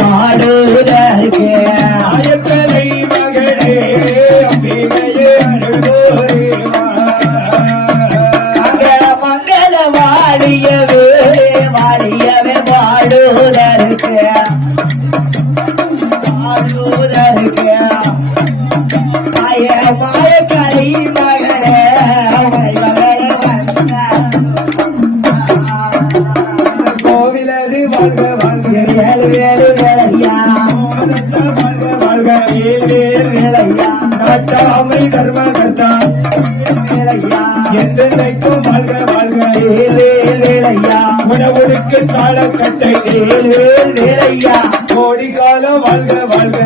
வாடுவதற்கு ஆயக்கலை மகளே அம்பிகையே அருள்வோரே மங்கள வாழியவே வாழியவே வாடுவதற்கு மாயக்கலை மகளே கோவிலது வாழ்க வாழ்க வேல் வேலு வேலையா வாழ்க வாழ்க வேல் வேலையா நாட்டாமை தர்மகர்த்தா வேலையா என்றென்றைக்கும் வாழ்க வாழ்க வேல் வேலையா உணவுக்கு தாளக்கட்டை வேல் வேலையா கோடி காலம் வாழ்க வாழ்க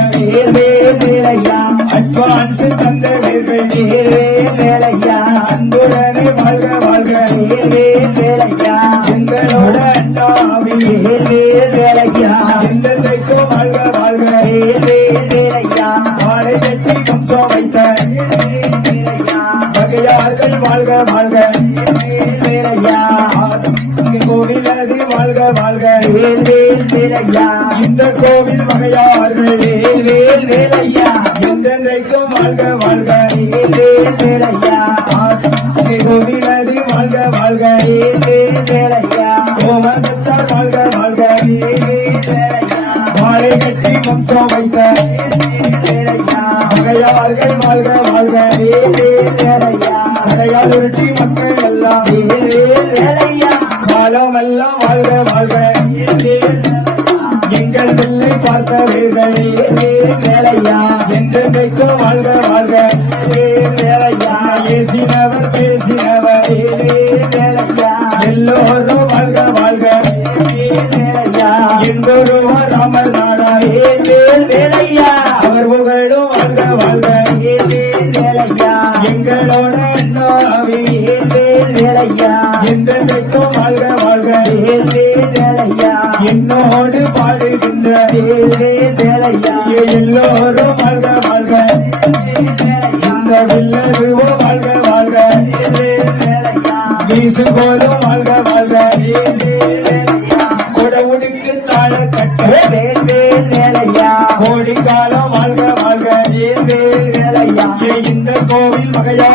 வேல் வேலையா அட்வான்ஸ் தந்த வீர்கள் வேலையா அன்புடனே வாழ்க வாழ்க வேலையா எங்களோட அண்ணாவி வேலையா என்றென்றைக்கும் வாழ்க வாழ்க வேலையா வாழை கட்டி வம்சம் வைத்த வகையார்கள் வாழ்க வாழ்க வேலையா கோவிலது வாழ்க வாழ்க வேலையா இந்த கோவில் வகையார்கள் வேலையா என்றென்றைக்கும் வாழ்க வாழ்க வேலையா கோவிலது வாழ்க வாழ்க வேலையா கோமகத்தார் வாழ்க வாழ்க வேலையா வாழை கட்டி வம்சம் வைத்த வகையார்கள் வாழ்க வாழ்க வேலையா அடையால் உருட்டி மக்கள் எல்லாம் வேலையா காலமெல்லாம் வாழ்க வாழ்க எங்கள் பிள்ளை பார்த்த வேலையா என்றென்றைக்கும் வாழ்க வாழ்க வேலையா ஏசினவர் பேசினவர் வேலையா எல்லோரும் வாழ்க வாழ்க வேலையா எங்கொருவர் ராமர் நாடா வேலையா அவர் புகழும் வாழ்க வாழ்க வேலையா எங்களோட அண்ணாவி வேலையா என்றென்றைக்கும் வாழ்க வாழ்க வேலையா என்னோடு பாடுகின்ற வேலையா எல்லோரும் வாழ்க வாழ்க இந்த வில்லதுவோ வாழ்க வாழ்க வீசு போலும் வாழ்க வாழ்க கொடவுடுக்கு தாழ கட்ட வேலையா கோடி காலம் வாழ்க வாழ்க வேலையா இந்த கோவில் வகையா